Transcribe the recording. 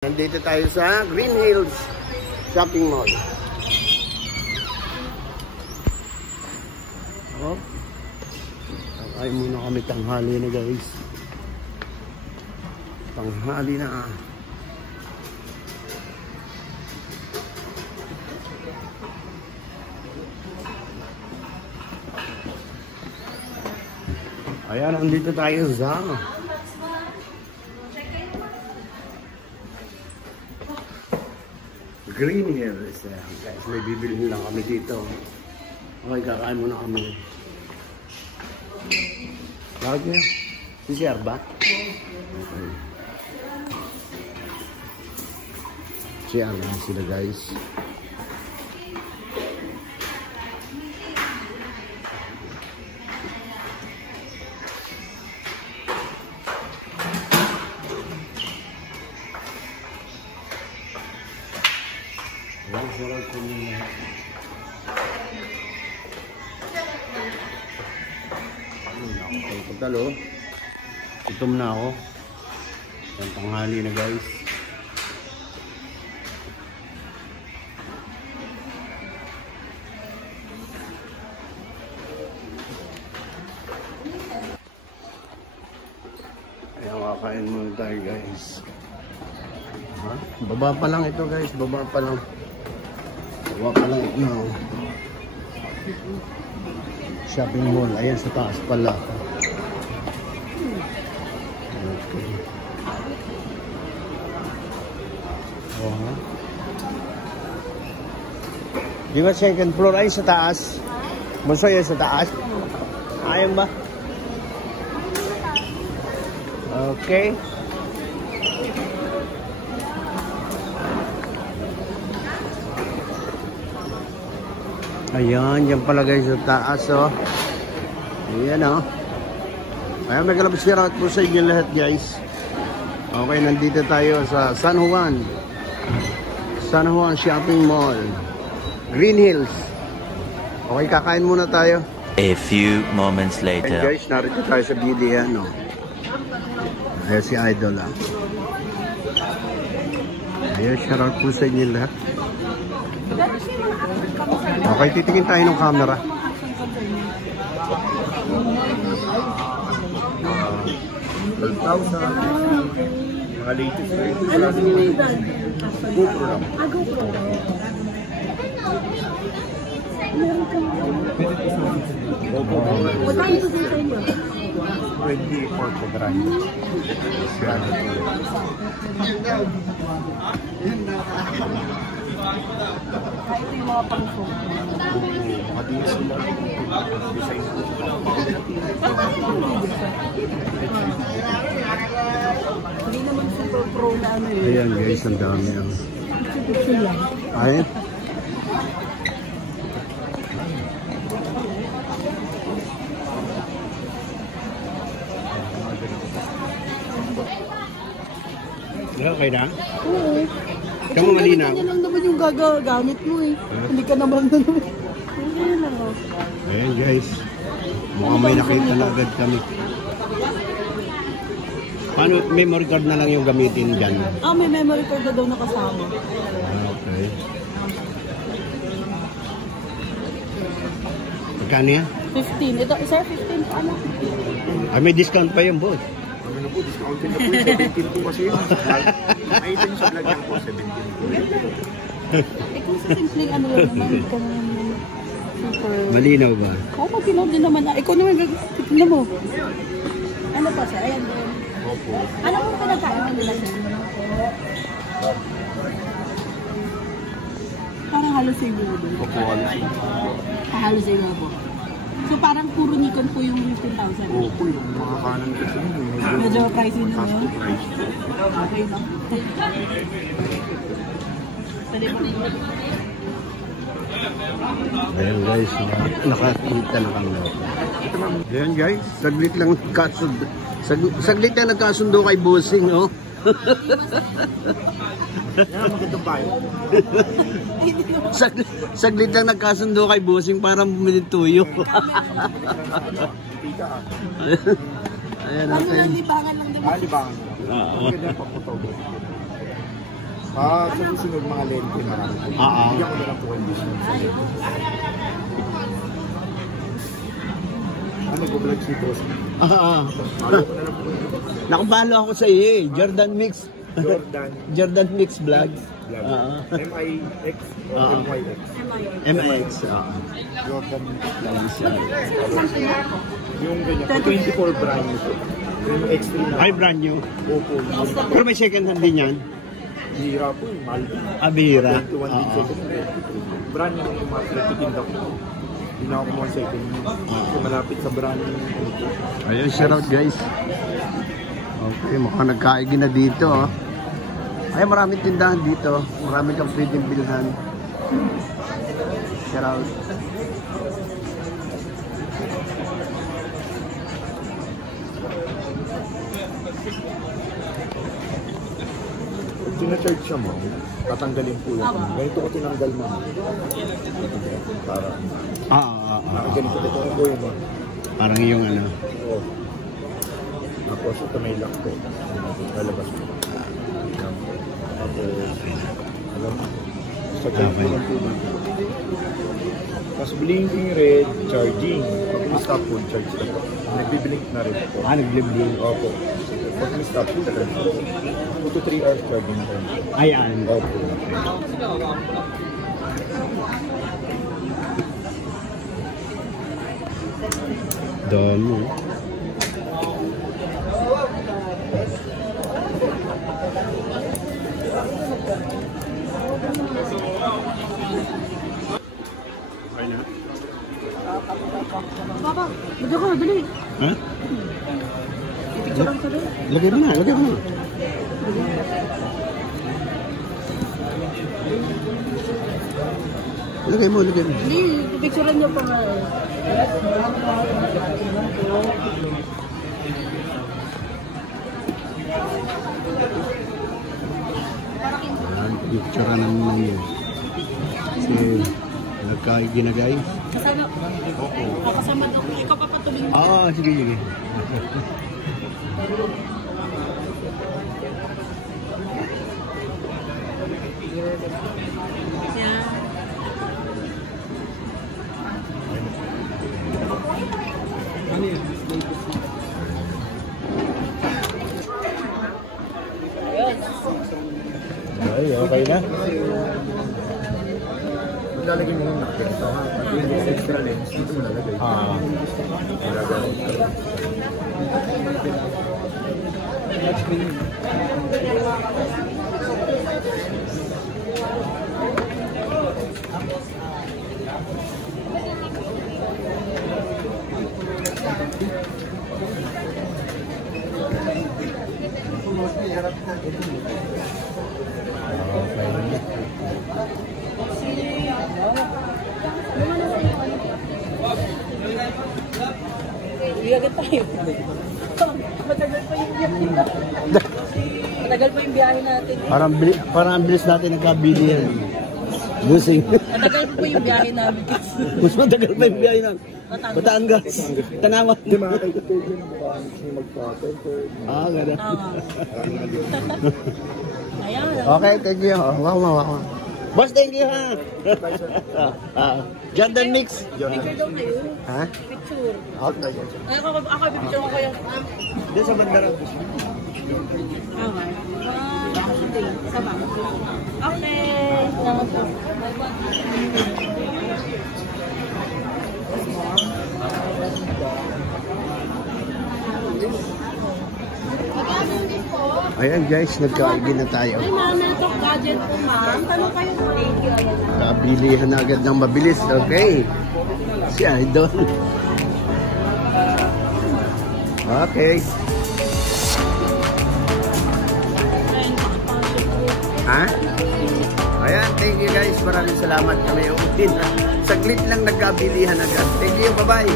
Nandito tayo sa Green Hills Shopping Mall. Oh. Ay muna kami tanghali na guys. Tanghali na. Ayan, nandito tayo sa Green Hills. Guys, may bibilhin lang kami dito. Okay, kakain muna kami. Bakit niya? CCR ba? Okay. CCR lang sila guys. Sarap ko niya. Pagkalo, gutom na ako. Ang tanghali na guys. Ayan, kakain muna tayo guys. Ha? Baba pa lang ito guys, baba pa lang. Baba pa lang ito. Shopping mall, ayan sa taas pala. Okay. Oh. Di ba second floor ay sa taas? Bunso yan sa taas? Ayan ba? Okay. Ayan, dyan pala guys sa taas oh. Ayan oh. Ayan, may kalabas-sirat po sa inyo lahat guys. Okay, nandito tayo sa San Juan Shopping Mall, Green Hills. Okay, kakain muna tayo. A few moments later. And guys, narito tayo sa bilihan no. Ayan si Idol ah. Ayan, shoutout po sa inyo lahat. Okay, titingin tayo ng camera. Mga latest na ito. GoPro lang. GoPro. What time is it sa inyo? 24 po grande. Ito yung mga pang-phone. Mga DS sila. Design ko. Hindi naman super pro na ano yun. Ayan guys, ang dami. Picture lang. Ayan. Okay na? Oo. Kamu malinaw? Kanya lang naman yung gagagamit mo eh. Hindi ka naman naman. Hindi lang oh. Ayan guys. Mukhang may nakita na agad kami. Paano, memory card na lang yung gamitin dyan? Ah, may memory card na daw nakasama. Okay. Magkano yan? 15. Ito, sir, 15 pa ano? Ay, may discount pa yung boss. Ano na po, discounted na po yung 17 po kasi yun. Nakita nyo sa vlog niya po, 17 po. Eh kung sa simpleng ano lang naman, ikaw naman super... Malinaw ba? Oo, matinaw din naman. Ikaw naman, tignan mo. Ano pa sir? Ayan. Opo. Ano mo pinagkainan nila sir? Parang halos siguro doon. Opo, halos yun. Halos siguro po. So parang puro Nikon po yung 15,000. Opo, yung mga kanan kasi yun. Medyo pricey na Fast yun. to price. Okay no? Pwede po rin. Ayan guys, nakakita na kami. Ayan guys, saglit lang nagkasundo. Saglit lang nagkasundo kay Bossing, oh. Yan, magandang bayo. Saglit lang nagkasundo kay Bossing para bumili tuyo. Ayan Ano natin. lang, libangan lang naman. Libangan mo. Maganda pa po ito. Sa susunod mga lente marami po. Bigyan ko na lang po ang discount sa lente. Nag-vlog si Boss. Nakapalo ako sa iyo eh. Jordan Mix. Jordan Mix Vlog. MIX or MYX? MIX. Jordan Mix Vlog. Yung ganyan, 24 brand new po. Yung Extreme na. Ay, brand new. Opo. Pero may second hand din yan. Bihira po yung Maldi. Bihira. 21 din second hand. Brand new yung mga titinda ko. Hindi na ako kumuha second hand. Kasi malapit sa brand new. Ayun, shout out guys. Okay, mukhang nagkaigi na dito. Ay, maraming tindahan dito. Maraming kang pwedeng bilhan. Shout out. Pag tinacharge siya mo, tatanggalin po yan. Ganito ko tinanggal mo. Para nakaganito ko po yun. Parang yung ano. Oo. Tapos ito may lock po. Lalabas po. Tapos, alam mo, sa charge po lang po dito. Tapos blinking red, charging. Pag stop po, charge na po. Nagbiblink na rin po. Nagblink. Opo. Pag stop po, charge po. 2 to 3 hours charging time. Ayan. Opo. Dami. Okay na. Papa, video ko, dali. Ha? Picture lang tuloy. Lagay mo na, lagay mo na. Lagay mo, lagay mo. Hindi, picturean niyo pa nga. Picture na naman yun. Kasi nagkaigi na guys. Kasama. Oo. Kasama daw. Ikaw papatubing mo. Sige, sige. Yan. Ay, okay na. Maglalagay mo ng nakit. Yung extra lens, dito mo nalagay. Biyagat tayo. Matagal pa yung biyahe natin. Matagal pa yung biyahe natin. Parang ang bilis natin nagkabili yan. Busing. Matagal pa yung biyahe namin. Mas matagal pa yung biyahe namin. Batangas. Tanawan. Hindi mga kaitatid yun. Magpapel. Gano'n. Ayan. Okay, thank you. Wako. Boss, thank you ha. Jordan Mix. Picture daw kayo. Ha? Picture. Okay. Ako picture ko kayo. Doon sa bandara. Okay. Sabang. Okay. Salamat po. Ayan guys, nagkaigi na tayo. Ay, ma'am, ito gadget po, ma'am. Tanong kayo. Thank you. Kabilihan na agad ng mabilis. Okay. Si Idol. Okay. Ha? Ayan, thank you guys. Maraming salamat kami. Saglit lang nagkabilihan agad. Thank you, bye-bye.